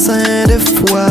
sein de foi,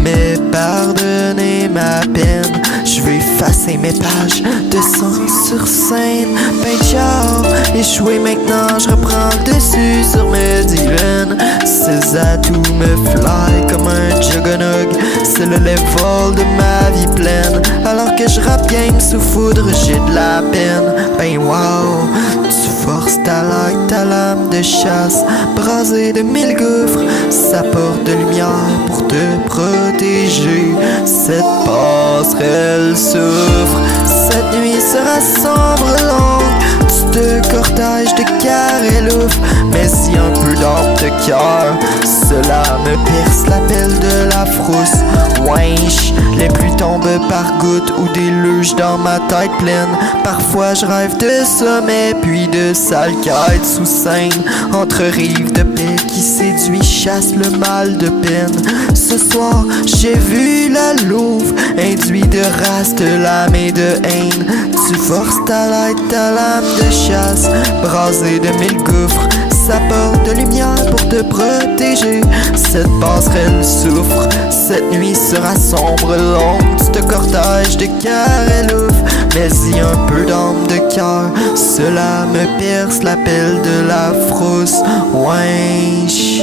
mais pardonnez ma peine. Je veux effacer mes pages de sang sur scène. Ben ciao, échoué maintenant, je reprends le dessus sur mes divines. Ces atouts me fly comme un juggernaut. C'est le level de ma vie pleine. Alors que je rappe game sous foudre, j'ai de la peine. Ben wow, tu forces ta light, ta lame de chasse, brasée de 1000 gouffres, ça porte de lumière pour te protéger. Cette passerelle souffre, cette nuit sera sombre, longue. Tu te cortèges de carrelouf, mais si un peu d'ordre de cœur, cela me perce la pelle de la frousse. Wesh, les pluies tombent par gouttes ou des luges dans ma tête pleine. Parfois je rêve de sommet, puis de sale quête sous scène. Entre rives de paix qui séduit, chasse le mal de peine. Ce soir j'ai vu la louve, induit de race, de lame et de haine. Tu forces ta light, ta lame de chasse, brasée de 1000 gouffres, ça porte de lumière pour te protéger. Cette passerelle souffre, cette nuit sera sombre, longue. Tu te cortèges de carrelouf, mais y a un peu d'âme de cœur, cela me perce la pelle de la frousse. Wesh.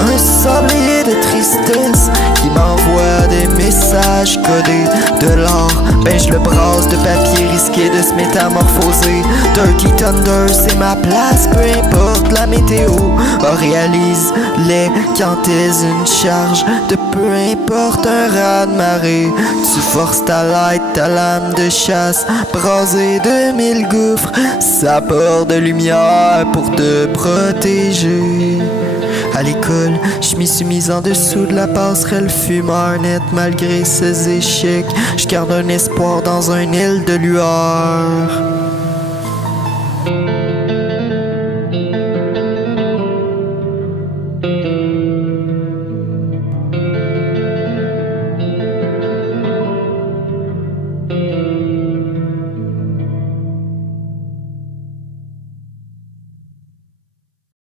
Un sablier de tristesse qui m'envoie des messages codés de l'or. Ben je le brasse de papier risqué de se métamorphoser. Dirty Thunder, c'est ma place, peu importe la météo. Réalise-les quand t'es une charge de peu importe un raz-de-marée. Tu forces ta light, ta lame de chasse, brasée de 1000 gouffres, ça porte de lumière pour te protéger. À l'école, je m'y suis mise en dessous de la passerelle fumeur net. Malgré ces échecs, je garde un espoir dans une île de lueur.